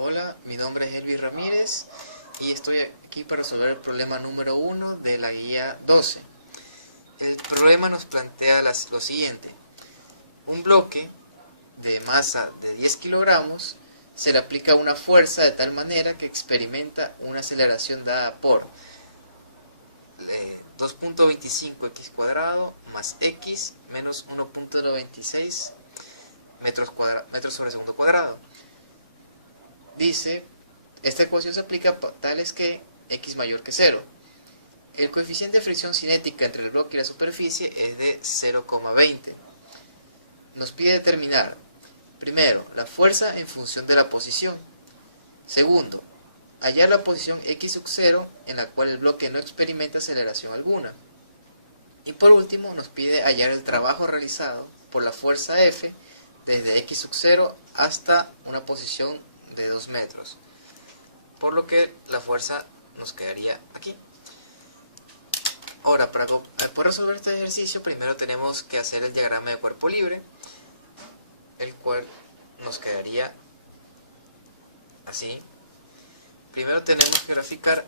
Hola, mi nombre es Elvis Ramírez y estoy aquí para resolver el problema número 1 de la guía 12. El problema nos plantea lo siguiente. Un bloque de masa de 10 kilogramos se le aplica una fuerza de tal manera que experimenta una aceleración dada por 2.25x cuadrado más x menos 1.96 metros sobre segundo cuadrado. Dice, esta ecuación se aplica a tales que x mayor que 0. El coeficiente de fricción cinética entre el bloque y la superficie es de 0,20. Nos pide determinar, primero, la fuerza en función de la posición. Segundo, hallar la posición x sub 0 en la cual el bloque no experimenta aceleración alguna. Y por último, nos pide hallar el trabajo realizado por la fuerza F desde x sub 0 hasta una posición de 2 metros, por lo que la fuerza nos quedaría aquí. Ahora, para poder resolver este ejercicio, primero tenemos que hacer el diagrama de cuerpo libre, el cual nos quedaría así. Primero tenemos que graficar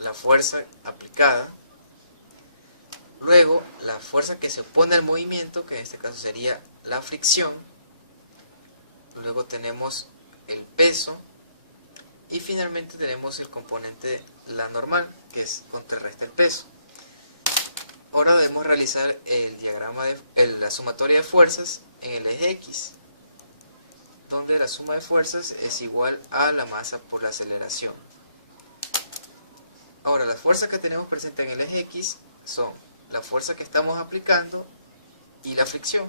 la fuerza aplicada, luego la fuerza que se opone al movimiento, que en este caso sería la fricción, luego tenemos el peso y finalmente tenemos el componente la normal, que contrarresta el peso. Ahora debemos realizar el diagrama de la sumatoria de fuerzas en el eje X, donde la suma de fuerzas es igual a la masa por la aceleración. Ahora, las fuerzas que tenemos presentes en el eje X son la fuerza que estamos aplicando y la fricción,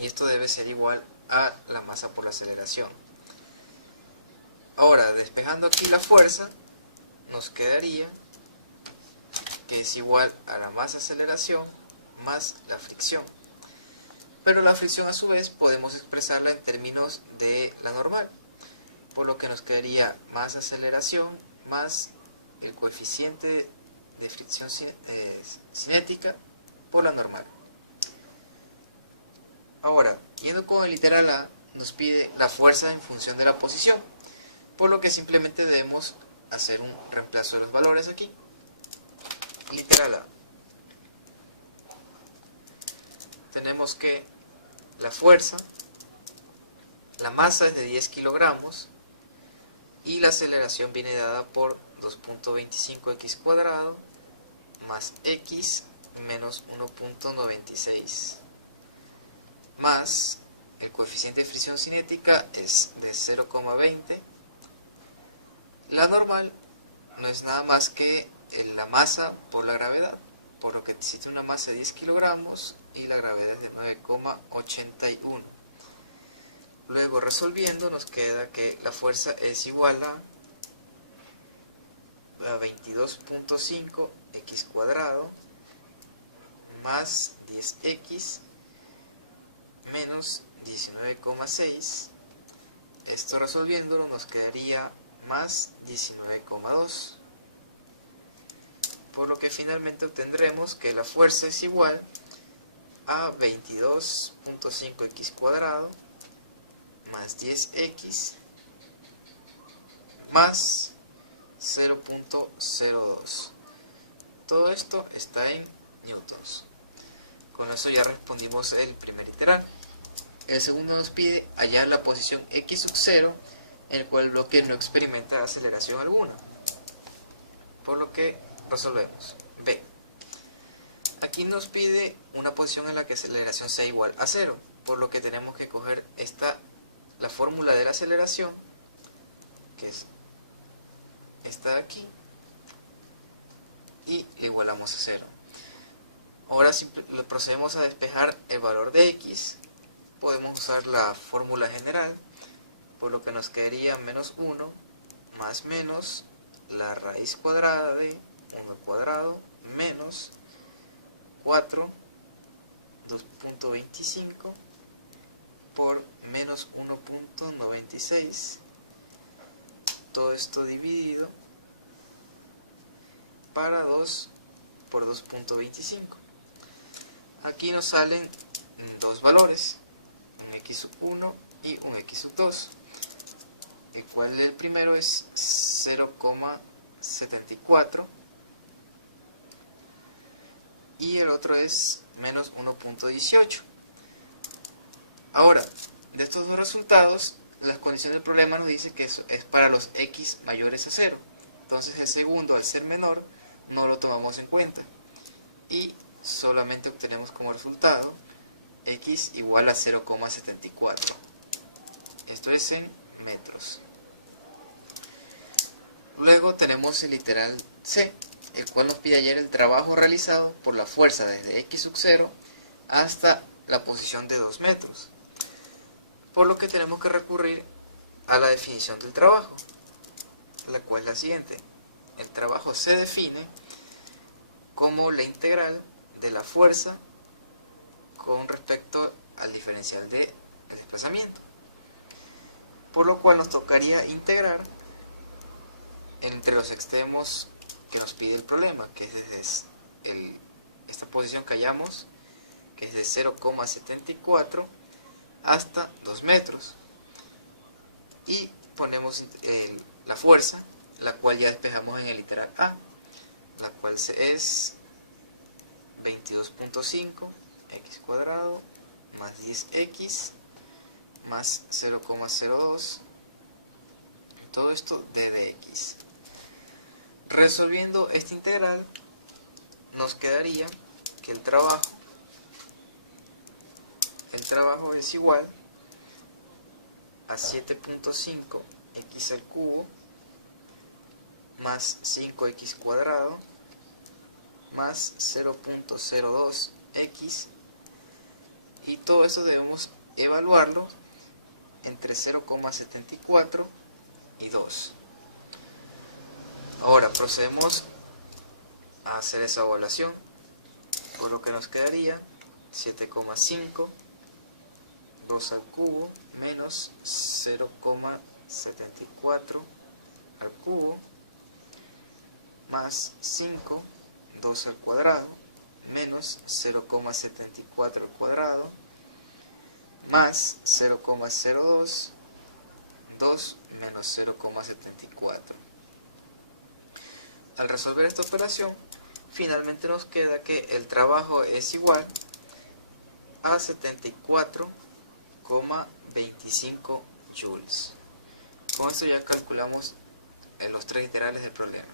y esto debe ser igual a la masa por la aceleración. Ahora, despejando aquí la fuerza, nos quedaría que es igual a la masa aceleración más la fricción. Pero la fricción a su vez podemos expresarla en términos de la normal, por lo que nos quedaría más aceleración más el coeficiente de fricción cinética por la normal. Ahora, yendo con el literal A, nos pide la fuerza en función de la posición, por lo que simplemente debemos hacer un reemplazo de los valores aquí. Literal A. Tenemos que la fuerza, la masa es de 10 kilogramos y la aceleración viene dada por 2.25x cuadrado más x menos 1.96 más el coeficiente de fricción cinética es de 0,20. La normal no es nada más que la masa por la gravedad, por lo que existe una masa de 10 kilogramos y la gravedad es de 9,81. Luego, resolviendo, nos queda que la fuerza es igual a 22.5x cuadrado más 10x menos 19,6. Esto resolviéndolo nos quedaría más 19,2. Por lo que finalmente obtendremos que la fuerza es igual a 22.5x cuadrado más 10x más 0.02. Todo esto está en newtons. Con eso ya respondimos el primer literal. El segundo nos pide hallar la posición x sub 0 en el cual el bloque no experimenta aceleración alguna. Por lo que resolvemos. B. Aquí nos pide una posición en la que la aceleración sea igual a 0, por lo que tenemos que coger la fórmula de la aceleración, que es esta de aquí, y le igualamos a 0. Ahora procedemos a despejar el valor de x. Podemos usar la fórmula general, por lo que nos quedaría menos 1 más menos la raíz cuadrada de 1 al cuadrado menos 4 2.25 por menos 1.96. Todo esto dividido para 2 por 2.25. Aquí nos salen dos valores, un x sub 1 y un x sub 2. el cual el primero es 0,74 y el otro es menos 1.18. Ahora, de estos dos resultados, la condición del problema nos dice que eso es para los x mayores a 0. Entonces el segundo, al ser menor, no lo tomamos en cuenta. Y solamente obtenemos como resultado x igual a 0,74. Esto es en metros. Luego tenemos el literal C, el cual nos pide hallar el trabajo realizado por la fuerza desde x sub 0 hasta la posición de 2 metros. Por lo que tenemos que recurrir a la definición del trabajo, la cual es la siguiente. El trabajo se define como la integral de la fuerza con respecto al diferencial del desplazamiento. Por lo cual nos tocaría integrar entre los extremos que nos pide el problema, que es desde esta posición que hallamos, que es de 0,74 hasta 2 metros, y ponemos la fuerza, la cual ya despejamos en el literal A, la cual es 22.5 x cuadrado más 10x más 0,02, todo esto d de x. Resolviendo esta integral, nos quedaría que el trabajo es igual a 7.5 x al cubo más 5x cuadrado más 0.02 x, y todo eso debemos evaluarlo entre 0,74 y 2. Ahora procedemos a hacer esa evaluación, por lo que nos quedaría 7,5 2 al cubo menos 0,74 al cubo más 5 2 al cuadrado menos 0,74 al cuadrado más 0,02 2 menos 0,74. Al resolver esta operación, finalmente nos queda que el trabajo es igual a 74,25 joules. Con esto ya calculamos los tres literales del problema.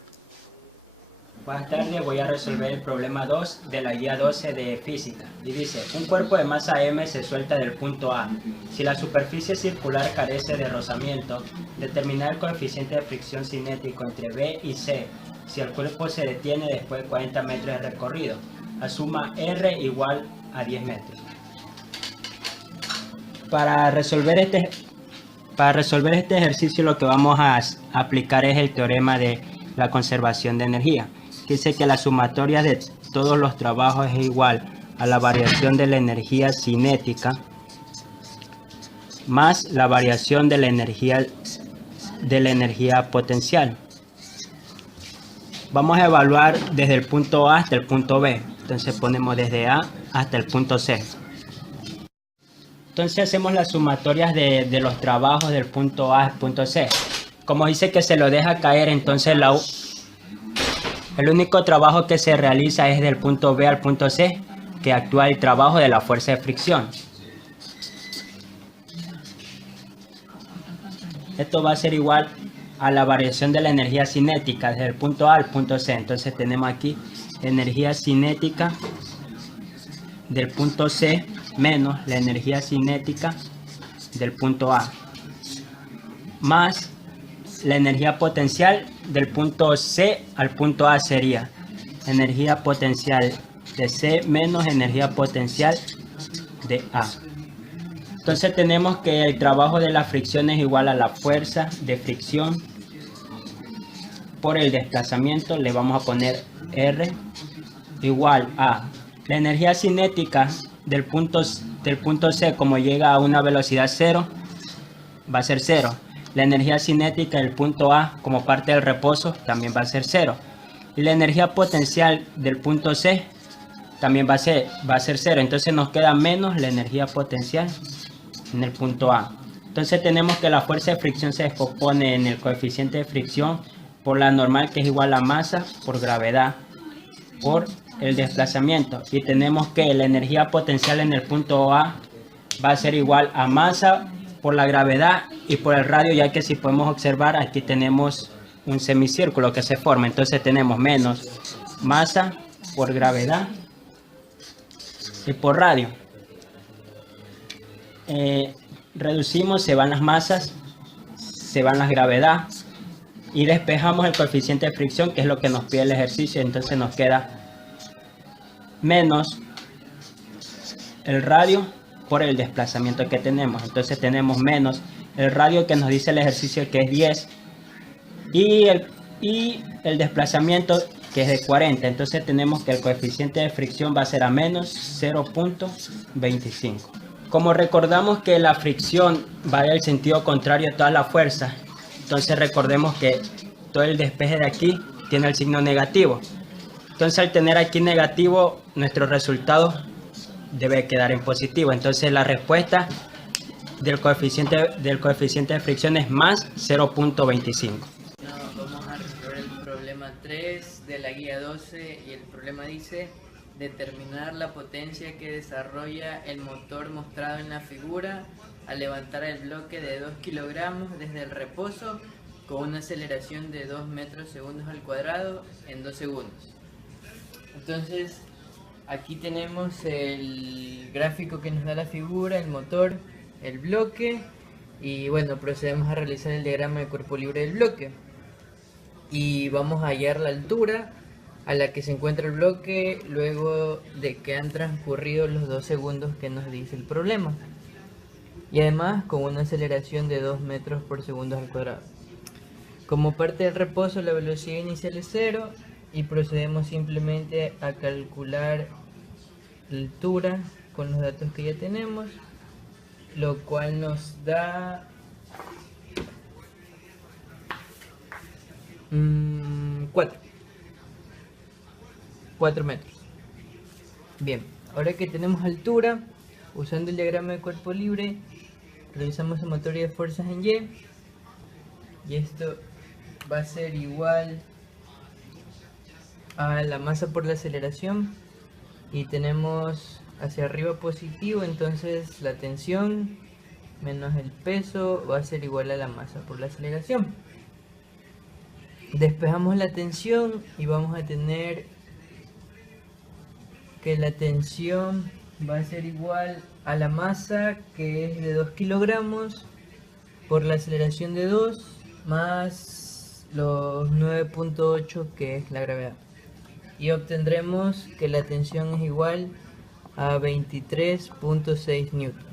Buenas tardes, voy a resolver el problema 2 de la guía 12 de física. Y dice, un cuerpo de masa m se suelta del punto A. Si la superficie circular carece de rozamiento, determinar el coeficiente de fricción cinético entre B y C. Si el cuerpo se detiene después de 40 metros de recorrido, asuma R igual a 10 metros. Para resolver este ejercicio lo que vamos a aplicar es el teorema de la conservación de energía, que dice que la sumatoria de todos los trabajos es igual a la variación de la energía cinética más la variación de la energía potencial. Vamos a evaluar desde el punto A hasta el punto B. Entonces ponemos desde A hasta el punto C. Entonces hacemos las sumatorias de los trabajos del punto A al punto C. Como dice que se lo deja caer, entonces el único trabajo que se realiza es del punto B al punto C, que actúa el trabajo de la fuerza de fricción. Esto va a ser igual a la variación de la energía cinética desde el punto A al punto C. Entonces tenemos aquí energía cinética del punto C menos la energía cinética del punto A, más la energía potencial del punto C al punto A sería energía potencial de C menos energía potencial de A. Entonces tenemos que el trabajo de la fricción es igual a la fuerza de fricción por el desplazamiento. Le vamos a poner R igual a la energía cinética del punto C, como llega a una velocidad 0, va a ser 0. La energía cinética del punto A como parte del reposo también va a ser 0. Y la energía potencial del punto C también va a ser 0. Entonces nos queda menos la energía potencial en el punto A. Entonces tenemos que la fuerza de fricción se descompone en el coeficiente de fricción por la normal, que es igual a masa por gravedad por el desplazamiento, y tenemos que la energía potencial en el punto A va a ser igual a masa por la gravedad y por el radio, ya que si podemos observar aquí tenemos un semicírculo que se forma. Entonces tenemos menos masa por gravedad y por radio. Reducimos, se van las masas, se van las gravedad y despejamos el coeficiente de fricción, que es lo que nos pide el ejercicio. Entonces nos queda menos el radio por el desplazamiento que tenemos. Entonces tenemos menos el radio que nos dice el ejercicio, que es 10, y el desplazamiento, que es de 40. Entonces tenemos que el coeficiente de fricción va a ser a menos 0.25. Como recordamos que la fricción va en el sentido contrario a toda la fuerza, entonces recordemos que todo el despeje de aquí tiene el signo negativo. Entonces al tener aquí negativo, nuestro resultado debe quedar en positivo. Entonces la respuesta del coeficiente de fricción es más 0.25. Vamos a resolver el problema 3 de la guía 12, y el problema dice: determinar la potencia que desarrolla el motor mostrado en la figura al levantar el bloque de 2 kilogramos desde el reposo con una aceleración de 2 metros segundos al cuadrado en 2 segundos. Entonces aquí tenemos el gráfico que nos da la figura, el motor, el bloque, y bueno, procedemos a realizar el diagrama de cuerpo libre del bloque y vamos a hallar la altura a la que se encuentra el bloque luego de que han transcurrido los 2 segundos que nos dice el problema, y además con una aceleración de 2 metros por segundo al cuadrado. Como parte del reposo, la velocidad inicial es 0 y procedemos simplemente a calcular la altura con los datos que ya tenemos, lo cual nos da 4 metros. Bien, ahora que tenemos altura, usando el diagrama de cuerpo libre, realizamos sumatoria de fuerzas en Y, y esto va a ser igual a la masa por la aceleración, y tenemos hacia arriba positivo, entonces la tensión menos el peso va a ser igual a la masa por la aceleración. Despejamos la tensión y vamos a tener que la tensión va a ser igual a la masa, que es de 2 kilogramos, por la aceleración de 2 más los 9.8, que es la gravedad, y obtendremos que la tensión es igual a 23.6 newton.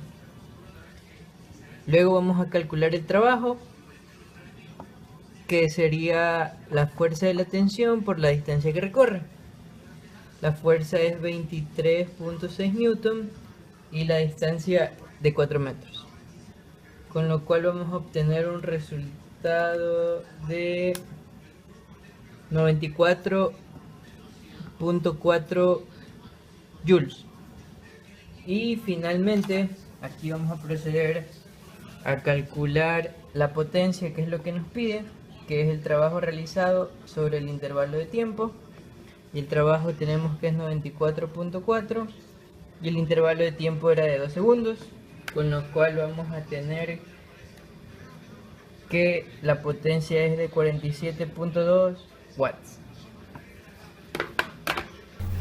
Luego vamos a calcular el trabajo, que sería la fuerza de la tensión por la distancia que recorre. La fuerza es 23.6 newton y la distancia de 4 metros, con lo cual vamos a obtener un resultado de 94.4 joules. Y finalmente aquí vamos a proceder a calcular la potencia, que es lo que nos pide, que es el trabajo realizado sobre el intervalo de tiempo, y el trabajo tenemos que es 94.4 y el intervalo de tiempo era de 2 segundos, con lo cual vamos a tener que la potencia es de 47.2 watts.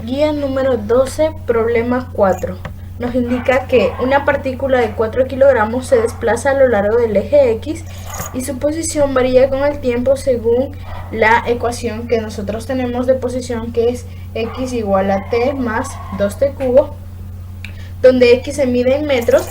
Guía número 12, problema 4. Nos indica que una partícula de 4 kilogramos se desplaza a lo largo del eje X y su posición varía con el tiempo según la ecuación que nosotros tenemos de posición, que es X igual a T más 2T cubo, donde X se mide en metros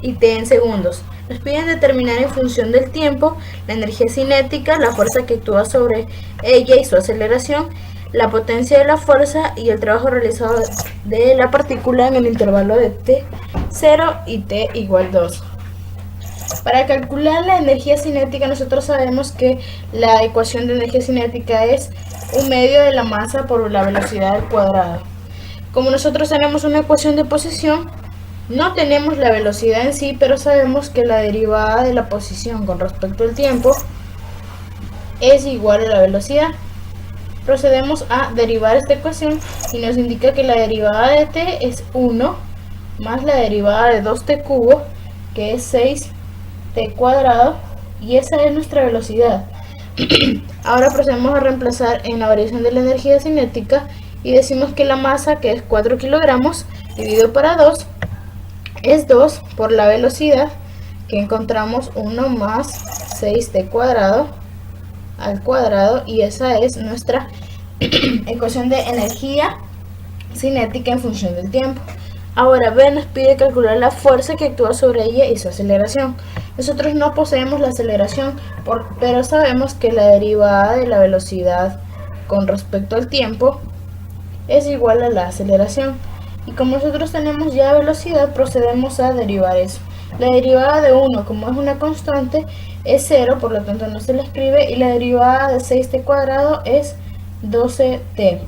y T en segundos. Nos piden determinar en función del tiempo la energía cinética, la fuerza que actúa sobre ella y su aceleración, la potencia de la fuerza y el trabajo realizado de la partícula en el intervalo de T0 y T igual 2. Para calcular la energía cinética, nosotros sabemos que la ecuación de energía cinética es 1/2 de la masa por la velocidad al cuadrado. Como nosotros tenemos una ecuación de posición, No tenemos la velocidad en sí, pero sabemos que la derivada de la posición con respecto al tiempo es igual a la velocidad. Procedemos a derivar esta ecuación y nos indica que la derivada de t es 1 más la derivada de 2t cubo, que es 6t cuadrado, y esa es nuestra velocidad. Ahora procedemos a reemplazar en la variación de la energía cinética y decimos que la masa, que es 4 kilogramos, dividido para 2, es 2 por la velocidad, que encontramos 1 más 6t cuadrado al cuadrado, y esa es nuestra ecuación de energía cinética en función del tiempo. Ahora B nos pide calcular la fuerza que actúa sobre ella y su aceleración. Nosotros no poseemos la aceleración, pero sabemos que la derivada de la velocidad con respecto al tiempo es igual a la aceleración. Y como nosotros tenemos ya velocidad, procedemos a derivar eso. La derivada de 1, como es una constante, es 0, por lo tanto no se la escribe, y la derivada de 6t cuadrado es 12t.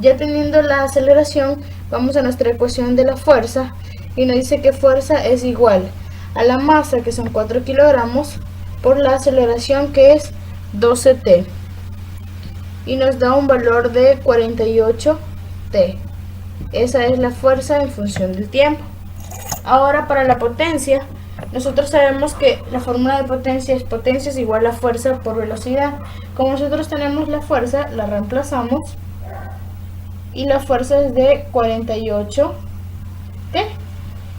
Ya teniendo la aceleración, vamos a nuestra ecuación de la fuerza y nos dice que fuerza es igual a la masa, que son 4 kilogramos, por la aceleración, que es 12t, y nos da un valor de 48t. Esa es la fuerza en función del tiempo. Ahora, para la potencia, nosotros sabemos que la fórmula de potencia es igual a fuerza por velocidad. Como nosotros tenemos la fuerza, la reemplazamos y la fuerza es de 48t,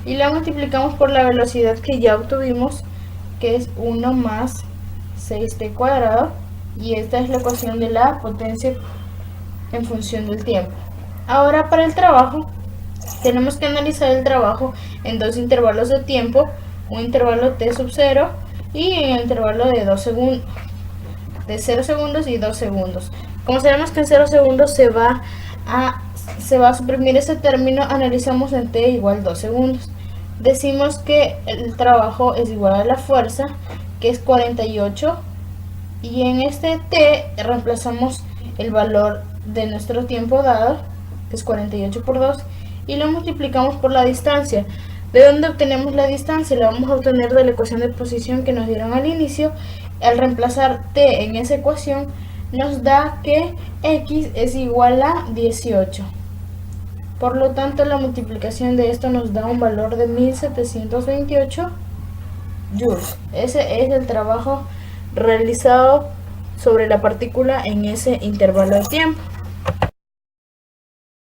y la multiplicamos por la velocidad que ya obtuvimos, que es 1 más 6t cuadrado, y esta es la ecuación de la potencia en función del tiempo. Ahora, para el trabajo, tenemos que analizar el trabajo en dos intervalos de tiempo, un intervalo t sub 0 y en el intervalo de 0 segundos y 2 segundos. Como sabemos que en 0 segundos se va a suprimir ese término, analizamos en t igual 2 segundos. Decimos que el trabajo es igual a la fuerza, que es 48, y en este t reemplazamos el valor de nuestro tiempo dado, que es 48 por 2, y lo multiplicamos por la distancia. ¿De dónde obtenemos la distancia? La vamos a obtener de la ecuación de posición que nos dieron al inicio. Al reemplazar t en esa ecuación, nos da que x es igual a 18. Por lo tanto, la multiplicación de esto nos da un valor de 1728 joules. Ese es el trabajo realizado sobre la partícula en ese intervalo de tiempo.